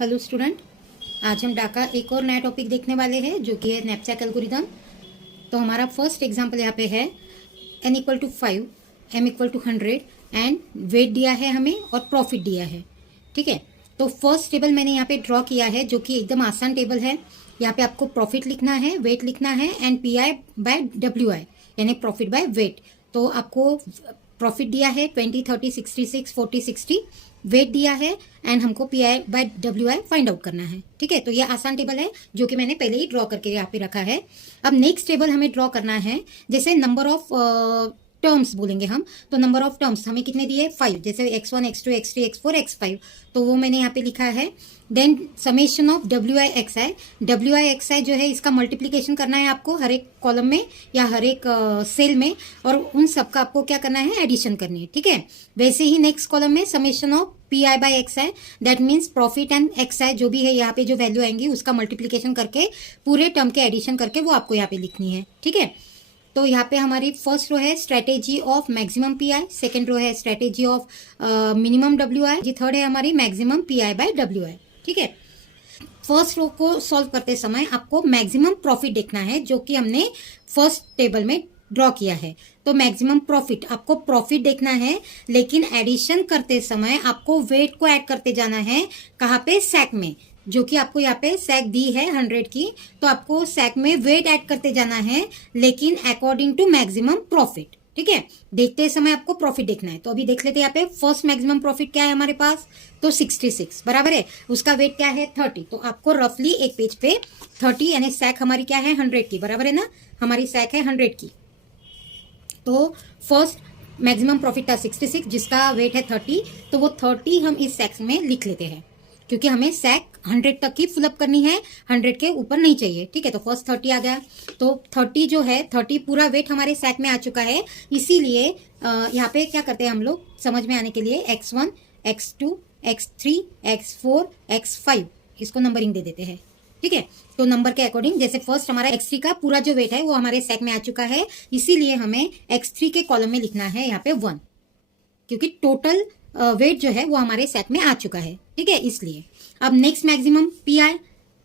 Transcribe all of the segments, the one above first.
Hello student, आज हम डाका एक और नया टॉपिक देखने वाले हैं जो कि है नैपसैक एल्गोरिदम। तो हमारा फर्स्ट एग्जांपल यहाँ पे है n equal to 5, m equal to 100 and weight दिया है हमें और प्रॉफिट दिया है। ठीक है, तो फर्स्ट टेबल मैंने यहाँ पे ड्रॉ किया है जो कि एकदम आसान टेबल है। यहाँ पे आपको प्रॉफिट लिखना है, वेट लिखना है एंड PI बाय WI यानी प्रॉफिट बाय वेट। तो आपको प्रॉफिट दिया है 20, 30, 66, 40, 60, वेट दिया है एंड हमको PI by WI find out करना है। ठीक है, तो ये आसान टेबल है जो कि मैंने पहले ही ड्रॉ करके यहाँ पे रखा है। अब नेक्स्ट टेबल हमें ड्रॉ करना है, जैसे नंबर ऑफ टर्म्स बोलेंगे हम, तो नंबर ऑफ टर्म्स हमें कितने दिए 5, जैसे x1, x2, x3, x4, x5, तो वो मैंने यहाँ पे लिखा है। Then summation of WI XI जो है इसका मल्टीप्लीकेशन करना है आपको हर एक कॉलम में या हर एक सेल में, और उन सब का आपको क्या करना है, एडिशन करनी है। ठीक है, वैसे ही नेक्स्ट कॉलम में summation of PI by XI, that means profit and XI जो भी है यहाँ पे जो वैल्यू आएंगी उसका मल्टीप्लीकेशन करके पूरे टर्म के एडिशन करके वो आपको यहाँ पे लिखनी है। ठीक है, तो यहाँ पे हमारी फर्स्ट रो है strategy of maximum PI, second row है स्ट्रेटेजी ऑफ मिनिमम WI, जी थर्ड है हमारी मैक्सिमम PI बाय WI। ठीक है, फर्स्ट रो को सॉल्व करते समय आपको मैक्सिमम प्रॉफिट देखना है जो कि हमने फर्स्ट टेबल में ड्रॉ किया है। तो मैक्सिमम प्रॉफिट, आपको प्रॉफिट देखना है लेकिन एडिशन करते समय आपको वेट को ऐड करते जाना है। कहाँ पे, सैक में, जो कि आपको यहाँ पे सैक दी है 100 की, तो आपको सैक में वेट ऐड करते जाना है लेकिन अकॉर्डिंग टू मैक्सिमम प्रॉफिट। ठीक है, देखते समय आपको प्रॉफिट देखना है। तो अभी देख लेते हैं यहाँ पे फर्स्ट मैक्सिमम प्रॉफिट क्या है हमारे पास, तो 66 बराबर है, उसका वेट क्या है 30। तो आपको रफली एक पेज पे 30 यानी सैक हमारी क्या है 100 की, बराबर है ना, हमारी सैक है 100 की। तो फर्स्ट मैक्सिमम प्रॉफिट था 66 जिसका वेट है 30, तो वो 30 हम इस सैक में लिख लेते हैं क्योंकि हमें सैक 100 तक की फिलअप करनी है, 100 के ऊपर नहीं चाहिए। ठीक है, तो फर्स्ट 30 आ गया, तो 30 जो है 30 पूरा वेट हमारे सैक में आ चुका है। इसीलिए यहाँ पे क्या करते हैं हम लोग समझ में आने के लिए x1, x2, x3, x4, x5 इसको नंबरिंग दे देते हैं। ठीक है, तो नंबर के अकॉर्डिंग, जैसे फर्स्ट हमारा x3 का पूरा जो वेट है वो हमारे सैक में आ चुका है, इसीलिए हमें x3 के कॉलम में लिखना है यहाँ पे 1, क्योंकि टोटल वेट जो है वो हमारे सेट में आ चुका है। ठीक है, इसलिए अब next maximum PI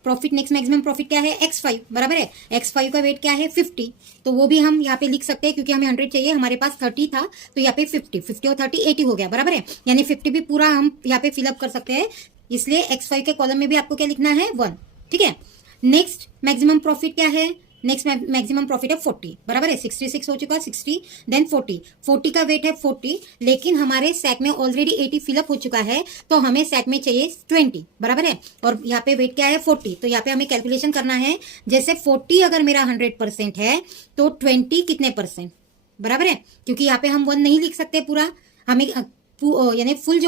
profit, next maximum profit क्या है x5 बराबर है, x5 का वेट क्या है 50, तो वो भी हम यहाँ पे लिख सकते हैं क्योंकि हमें 100 चाहिए, हमारे पास 30 था तो यहाँ पे 50 और 30 80 हो गया, बराबर है, यानी 50 भी पूरा हम यहाँ पे फिलअप कर सकते हैं। इसलिए x5 के कॉलम में भी आपको क्या लिखना है 1। ठीक है, नेक्स्ट मैक्सिमम प्रॉफिट क्या है, नेक्स्ट मैक्सिमम प्रॉफिट है 40 बराबर है, 66 हो चुका, 60 देन 40 का वेट है 40, लेकिन हमारे सैक में ऑलरेडी 80 फिलअप हो चुका है, तो हमें सैक में चाहिए 20 बराबर है, और यहाँ पे वेट क्या है 40, तो यहाँ पे हमें कैलकुलेशन करना है। जैसे 40 अगर मेरा 100% है तो 20 कितने परसेंट बराबर है, क्योंकि यहाँ पे हम 1 नहीं लिख सकते पूरा, हमें यानी फुल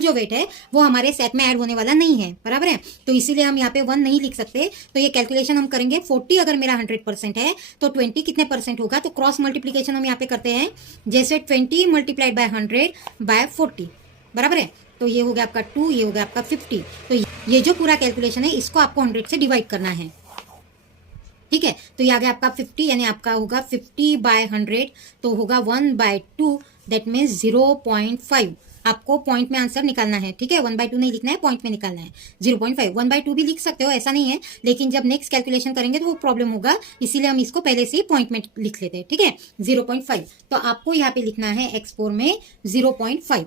जो वेट है वो हमारे सेट में ऐड होने वाला नहीं है, बराबर है, तो इसीलिए हम यहाँ पे 1 नहीं लिख सकते। तो ये कैलकुलेशन हम करेंगे, 40 अगर मेरा 100% है तो 20 कितने परसेंट होगा, तो क्रॉस मल्टीप्लीकेशन हम यहाँ पे करते हैं, जैसे 20 मल्टीप्लाइड बाय 100 बाय 40 बराबर है, तो ये हो गया आपका 2, ये हो गया आपका 50। तो ये जो पूरा कैलकुलेशन है इसको आपको 100 से डिवाइड करना है। ठीक है, तो ये आ गया आपका 50, यानी आपका होगा 50 बाय 100, तो होगा 1/2, दैट मीन्स 0.5। आपको पॉइंट में आंसर निकालना है। ठीक है, 1/2 नहीं लिखना है, पॉइंट में निकालना है 0.5। 1/2 भी लिख सकते हो, ऐसा नहीं है, लेकिन जब नेक्स्ट कैलकुलेशन करेंगे तो वो प्रॉब्लम होगा, इसीलिए हम इसको पहले से ही पॉइंट में लिख लेते हैं। ठीक है, 0.5, तो आपको यहाँ पे लिखना है x4 में 0.5।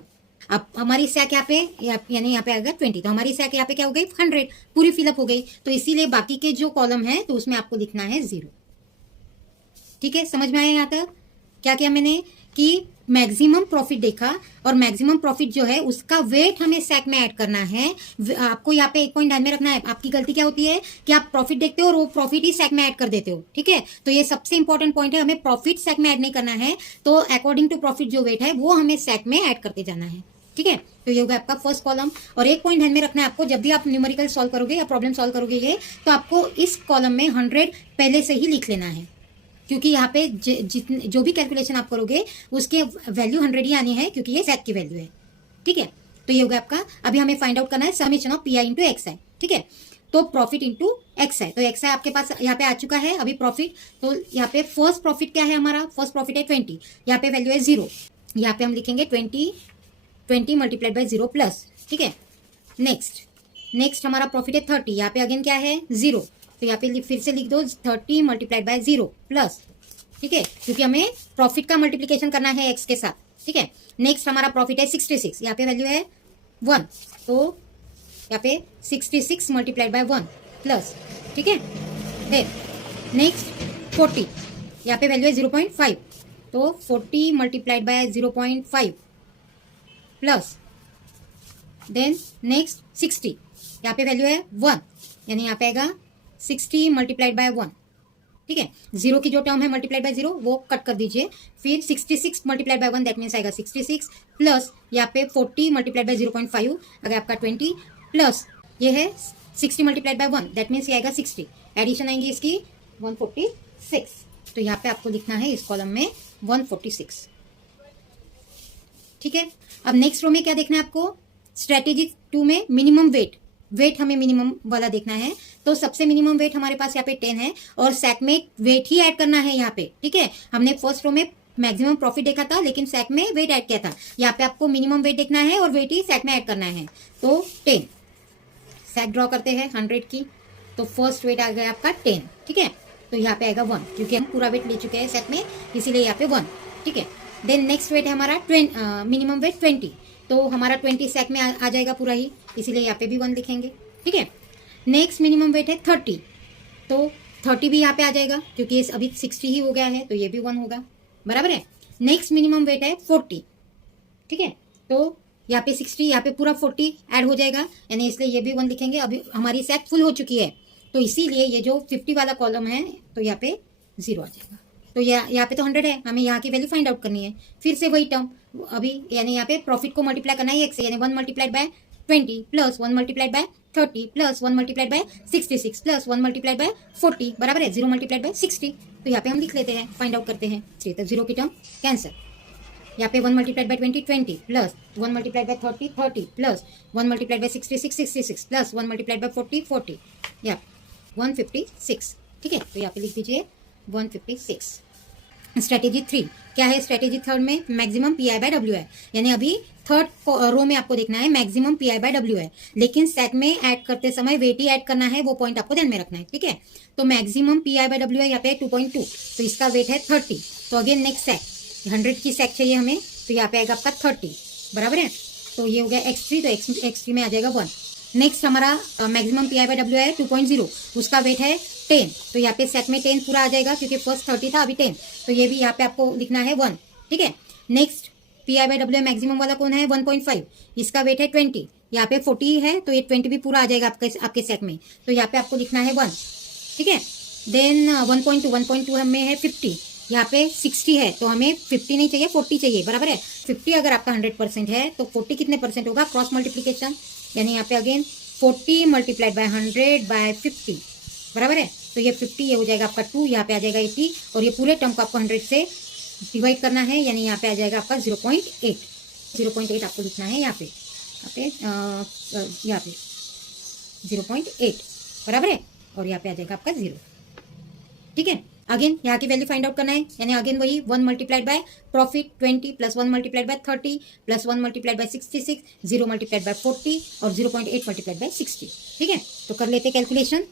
अब हमारी सैक यहाँ पे यानी यहाँ पे आ गया 20, तो हमारी सैक यहाँ पे क्या हो गई 100 पूरी फिलअप हो गई, तो इसीलिए बाकी के जो कॉलम है तो उसमें आपको लिखना है 0। ठीक है, समझ में आया यहाँ तक क्या किया मैंने, कि मैक्सिमम प्रॉफिट देखा और मैक्सिमम प्रॉफिट जो है उसका वेट हमें सैक में ऐड करना है। आपको यहाँ पे एक पॉइंट ध्यान में रखना है, आपकी गलती क्या होती है कि आप प्रॉफिट देखते हो और वो प्रॉफिट ही सैक में ऐड कर देते हो। ठीक है, तो ये सबसे इंपॉर्टेंट पॉइंट है, हमें प्रॉफिट सैक में ऐड नहीं करना है, तो अकॉर्डिंग टू प्रॉफिट जो वेट है वो हमें सैक में ऐड करते जाना है। ठीक है, तो ये होगा आपका फर्स्ट कॉलम। और एक पॉइंट ध्यान में रखना है आपको, जब भी आप न्यूमेरिकल सॉल्व करोगे या प्रॉब्लम सॉल्व करोगे ये, तो आपको इस कॉलम में 100 पहले से ही लिख लेना है, क्योंकि यहाँ पे जो भी कैलकुलेशन आप करोगे उसके वैल्यू 100 ही आनी है, क्योंकि ये सैक की वैल्यू है। ठीक है, तो ये होगा आपका, अभी हमें फाइंड आउट करना है summation of PI into XI। ठीक है, तो प्रॉफिट इंटू XI, तो XI आपके पास यहाँ पे आ चुका है अभी प्रॉफिट, तो यहाँ पे फर्स्ट प्रॉफिट क्या है हमारा, फर्स्ट प्रॉफिट है 20, यहाँ पे वैल्यू है 0, यहाँ पे हम लिखेंगे 20 मल्टीप्लाइड बाय 0 प्लस। ठीक है, नेक्स्ट नेक्स्ट हमारा प्रॉफिट है 30, यहाँ पे अगेन क्या है 0, तो यहाँ पे फिर से लिख दो 30 मल्टीप्लाइड बाय 0 प्लस, ठीक है, क्योंकि हमें प्रॉफिट का मल्टीप्लिकेशन करना है एक्स के साथ, ठीक है। नेक्स्ट हमारा प्रॉफिट है 66, यहाँ पे वैल्यू है 1, तो यहाँ पे 66 मल्टीप्लाइड बाय 1 प्लस, ठीक है। देन नेक्स्ट 40, यहाँ पे वैल्यू है 0.5, तो 40 multiplied by 0.5 plus, then next 60, यहाँ पे वैल्यू है 1, यानी यहाँ पे आएगा 60 मल्टीप्लाइड बाय 1, ठीक है। 0 की जो टर्म है मल्टीप्लाइड बाय 0 वो कट कर दीजिए, फिर 66 मल्टीप्लाइड बाय 1 दैट मीन्स आएगा 66 प्लस यहाँ पे 40 मल्टीप्लाइड बाय 0.5 अगर आपका 20 प्लस ये है 60 मल्टीप्लाइड बाय 1 दैट मीन्स ये आएगा 60, एडिशन आएंगी इसकी 146, तो यहाँ पे आपको लिखना है इस कॉलम में 146, ठीक है। अब नेक्स्ट रो में क्या देखना है आपको, स्ट्रेटेजी 2 में मिनिमम वेट हमें मिनिमम वाला देखना है, तो सबसे मिनिमम वेट हमारे पास यहाँ पे 10 है और सैक में वेट ही ऐड करना है यहाँ पे, ठीक है। हमने फर्स्ट रो में मैक्सिमम प्रॉफिट देखा था लेकिन सैक में वेट ऐड किया था, यहाँ पे आपको मिनिमम वेट देखना है और वेट ही सैक में ऐड करना है, तो 10 सैक ड्रॉ करते हैं 100 की, तो फर्स्ट वेट आ गया आपका 10, ठीक है, तो यहाँ पे आएगा 1 क्योंकि हम पूरा वेट ले चुके हैं सैक में, इसीलिए यहाँ पे 1, ठीक है। देन नेक्स्ट वेट है हमारा मिनिमम वेट 20, तो हमारा 20 सैक में आ जाएगा पूरा ही, इसीलिए यहाँ पे भी 1 लिखेंगे, ठीक है। नेक्स्ट मिनिमम वेट है 30, तो 30 भी यहाँ पे आ जाएगा क्योंकि ये अभी 60 ही हो गया है, तो ये भी 1 होगा, बराबर है। नेक्स्ट मिनिमम वेट है 40, ठीक है, तो यहाँ पे 60 यहाँ पे पूरा 40 ऐड हो जाएगा, यानी इसलिए ये भी 1 लिखेंगे। अभी हमारी सैक फुल हो चुकी है, तो इसीलिए ये जो 50 वाला कॉलम है तो यहाँ पे 0 आ जाएगा, तो यहाँ पे तो 100 है, हमें यहाँ की वैल्यू फाइंड आउट करनी है, फिर से वही टर्म अभी, यानी यहाँ पे प्रॉफिट को मल्टीप्लाई करना है एक से, यानी 1 multiplied by 20 plus 1 multiplied by 30 plus 1 multiplied by 66 plus 1 multiplied by 40 बराबर है 0 मल्टीप्लाइड बाय 60, तो यहाँ पे हम लिख लेते हैं, फाइंड आउट करते हैं, तो 0 की टर्म कैंसर, यहाँ पे 1 multiplied by 20 plus 1 multiplied by 30 plus 1 multiplied by 66 plus 1 multiplied by 40 या 156, ठीक है, तो यहाँ पे लिख दीजिए 156। स्ट्रेटेजी 3 क्या है, स्ट्रेटेजी 3 में मैक्सिमम पीआई बाय डब्ल्यू है, यानी अभी थर्ड रो में आपको देखना है मैक्सिमम पीआई बाय डब्ल्यू है, लेकिन सैक में ऐड करते समय वेट ही ऐड करना है, वो पॉइंट आपको ध्यान में रखना है, ठीक है। तो मैक्सिमम पीआई बाय डब्ल्यू है यहाँ पे 2.2, तो इसका वेट है 30, तो अगेन नेक्स्ट सैक 100 की सैक चाहिए हमें, तो यहाँ पे आएगा आपका 30, बराबर है, तो ये हो गया x3, तो x3 में आ जाएगा 1। नेक्स्ट हमारा मैक्सिमम पीआई बाय डब्ल्यू है 2.0, उसका वेट है 10, तो यहाँ पे सेट में 10 पूरा आ जाएगा क्योंकि फर्स्ट 30 था अभी 10, तो ये भी यहाँ पे आपको लिखना है 1, ठीक है। Next pi by W maximum वाला कौन है 1.5, इसका वेट है 20, यहाँ पे 40 है तो ये 20 भी पूरा आ जाएगा आपके सेट में, तो यहाँ पे आपको लिखना है 1, ठीक है। देन 1.2 हमें है 50, यहाँ पे 60 है तो हमें 50 नहीं चाहिए 40 चाहिए, बराबर है। 50 अगर आपका 100% है तो 40 कितने परसेंट होगा, क्रॉस मल्टीप्लीकेशन, यानी यहाँ पे अगेन 40 मल्टीप्लाइड बाय 100 बाय 50, बराबर है, तो ये 50 ये हो जाएगा आपका 2, यहाँ पे आ जाएगा 80, और ये पूरे टर्म को आपको 100 से डिवाइड करना है, यानी यहाँ पे आ जाएगा आपका 0.8 आपको लिखना है यहाँ पे 0.8, बराबर है, और यहाँ पे आ जाएगा आपका 0, ठीक है। अगेन यहाँ की वैल्यू फाइंड आउट करना है, यानी अगेन वही 1 multiplied by profit 20 plus 1 multiplied by 30 plus 1 multiplied by 66, 0 multiplied by 40 और 0.8 मल्टीप्लाइड बाय 60, ठीक है। तो कर लेते कैलकुलेशन,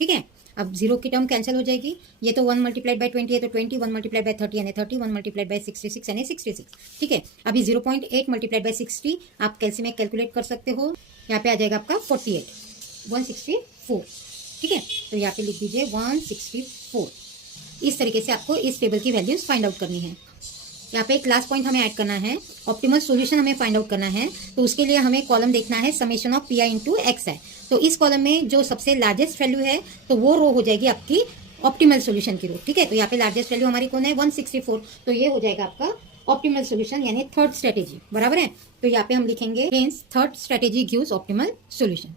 ठीक है। अब 0 की टर्म कैंसिल हो जाएगी, ये तो 1 मल्टीप्लाइड बाय 20 है तो 20, 1 मल्टीप्लाइड बाय 30 यानी 30, 1 मल्टीप्लाइड बाय 66 यानी 66, ठीक है। अभी 0.8 मल्टीप्लाइड बाय 60 आप कैसे में कैलकुलेट कर सकते हो, यहाँ पे आ जाएगा आपका 164, ठीक है। तो यहाँ पे लिख दीजिए 164, इस तरीके से आपको इस टेबल की वैल्यूज फाइंड आउट करनी है। यहाँ पे एक लास्ट पॉइंट हमें ऐड करना है, ऑप्टिमल सॉल्यूशन हमें फाइंड आउट करना है, तो उसके लिए हमें कॉलम देखना है summation of P I into x है, तो इस कॉलम में जो सबसे लार्जेस्ट वैल्यू है तो वो रो हो जाएगी आपकी ऑप्टिमल सॉल्यूशन की रो, ठीक है। तो यहाँ पे लार्जेस्ट वैल्यू हमारी कौन है 164, तो ये हो जाएगा आपका ऑप्टिमल सॉल्यूशन यानी थर्ड स्ट्रेटेजी, बराबर है। तो यहाँ पे हम लिखेंगे hence third strategy gives optimal solution.